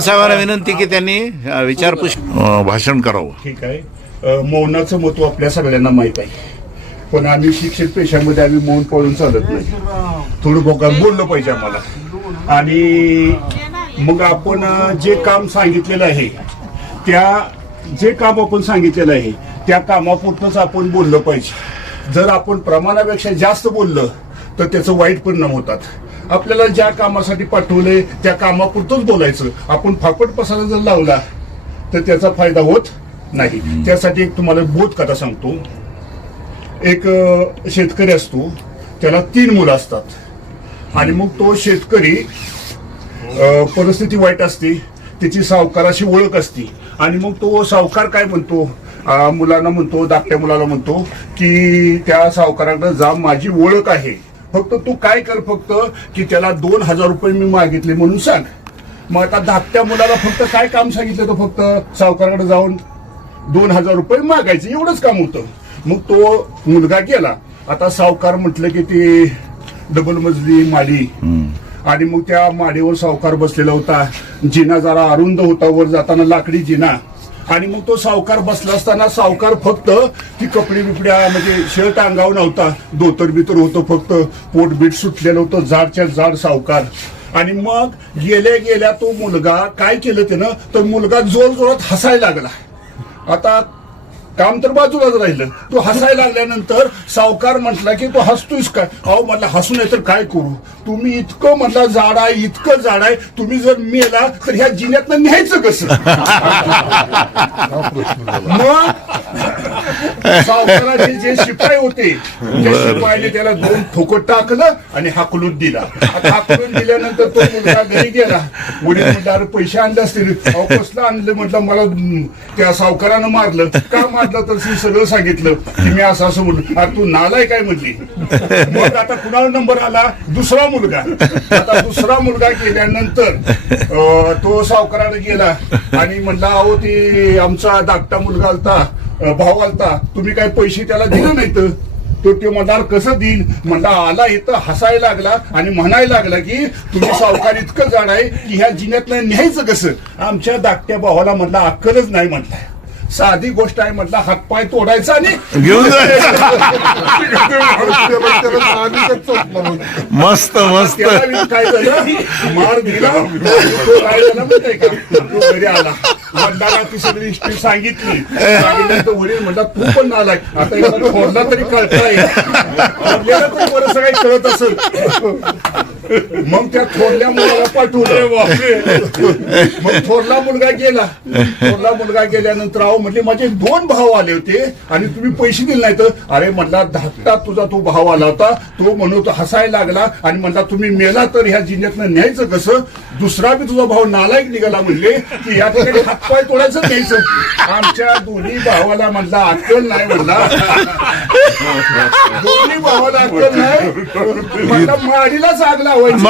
साहेबांना विनंती की त्यांनी विचारपूस भाषण करावं. ठीक आहे. मौनाचं महत्त्व आपल्या सगळ्यांना माहीत आहे. पण आम्ही शिक्षक पेशामध्ये आम्ही मौन पाळून चालत नाही. थोडं बघा बोललं पाहिजे आम्हाला. आणि मग आपण जे काम सांगितलेलं आहे त्या जे काम आपण सांगितलेलं आहे त्या कामापुरतंच आपण बोललं पाहिजे. जर आपण प्रमाणापेक्षा जास्त बोललं तर त्याचं वाईट परिणाम होतात. आपल्याला ज्या कामासाठी पाठवले त्या कामापुरतंच बोलायचं. आपण फापट पसारा जर लावला तर त्याचा फायदा होत नाही. त्यासाठी एक तुम्हाला बोध कथा सांगतो. एक शेतकरी असतो. त्याला तीन मुलं असतात. आणि मग तो शेतकरी परिस्थिती वाईट असते. त्याची सावकाराशी ओळख असते. आणि मग तो सावकार काय म्हणतो? मुलांना म्हणतो धाकट्या मुलाला म्हणतो की त्या सावकाराकडे जा माझी ओळख आहे. फक्त तू काय कर फक्त की त्याला दोन हजार रुपये मी मागितले म्हणून सांग. मग आता धाकट्या मुलाला फक्त काय काम सांगितलं तो फक्त? सावकाराकडे जाऊन दोन हजार रुपये मागायचे एवढंच काम होतं. मग तो मुलगा गेला. आता सावकार म्हटलं की ते डबल मजली माडी आणि मग त्या माडीवर सावकार बसलेला होता. जिना जरा अरुंद होता वर जाताना लाकडी जिना. आणि मग तो सावकार बसला असताना सावकार फक्त ती कपडे बिपड्या म्हणजे शर्ट अंगावर नव्हता धोतर बितर होतं फक्त पोट बीट सुटलेलं होतं जाडच्या जाड सावकार. आणि मग गेल्या गेल्या तो मुलगा काय केलं त्यानं? तर मुलगा जोर जोरात हसायला लागला. आता काम तर बाजूलाच राहिलं. तो हसायला लागल्यानंतर सावकार म्हटला की तो हसतोयस काय? अहो म्हटलं हसू नाही तर काय करू? तुम्ही इतकं म्हटलं जाड आहे इतकं जाड आहे तुम्ही जर मेला तर ह्या जिन्यातनं न्यायचं कसं? मग सावकाराचे जे शिपाई होते त्या त्याला दोन ठोकं टाकलं आणि हाकलून दिला. आता हाकलून दिल्यानंतर तो मुलगा घरी गेला. वडील म्हटलं पैसे आणले असतील. कसलं आणलं? म्हटलं मला त्या सावकारानं मारलं. का मारलं तर ती सगळं सांगितलं. की मी असं असं म्हणलं अरे तू नालाय काय म्हणली. मग आता कुणाला नंबर आला? दुसरा मुलगा. आता दुसरा मुलगा गेल्यानंतर तो सावकाराने गेला आणि म्हणला अहो ते आमचा धाकटा मुलगा आलता. भाऊ आलता. तुम्ही काय पैसे त्याला दिले नाहीत? तो ते म्हणणार कसं देईल? म्हणला आला इथं हसायला लागला आणि म्हणायला लागला की तुम्ही सावकार इतकं जाण आहे की ह्या जिन्यातनं न्यायचं कसं? आमच्या धाकट्या भावाला म्हणला अक्कलच नाही म्हटलाय साधी गोष्ट आहे म्हटलं हातपाय तोडायचा आणि घेऊन. मस्त मस्त. काय झालं? मार दिला. तो काय झाला माहितीये का? तो घरी आला. वडिलांना ती सगळी हिस्ट्री सांगितली. वडील म्हणतात तू पण आता तरी कळता येईल थोरल्याला तरी बरंच काही कळत असेल. मग त्या थोरल्या मुलाला पाठवलं. मग थोरला मुलगा गेला. थोरला मुलगा गेल्यानंतर अहो म्हटले माझे दोन भाऊ आले होते आणि तुम्ही पैसे दिले नाही तर अरे म्हटला धाकटा तुझा तो भाव आला होता. तो म्हणून हसायला लागला आणि म्हणला तुम्ही मेला तर ह्या जिल्ह्यातनं न्यायचं कसं? दुसरा बी तुझा भाऊ नालायक निघाला म्हणले की या ठिकाणी पाय तोडायचं द्यायचं आमच्या दोन्ही भावाला म्हणला अक्कल नाही म्हणला. दोन्ही भावाला अक्कल नाही. म्हणला माडीलाच आग लावायची.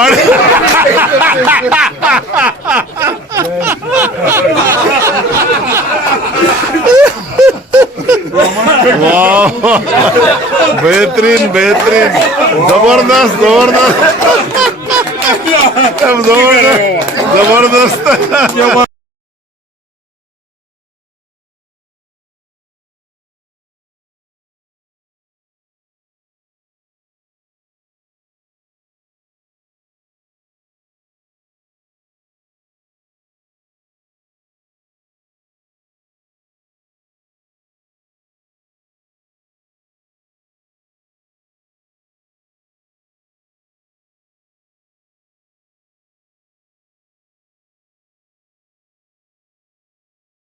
बेहतरीन बेहतरीन. जबरदस्त जबरदस्त. जबरदस्त. जबरदस्त.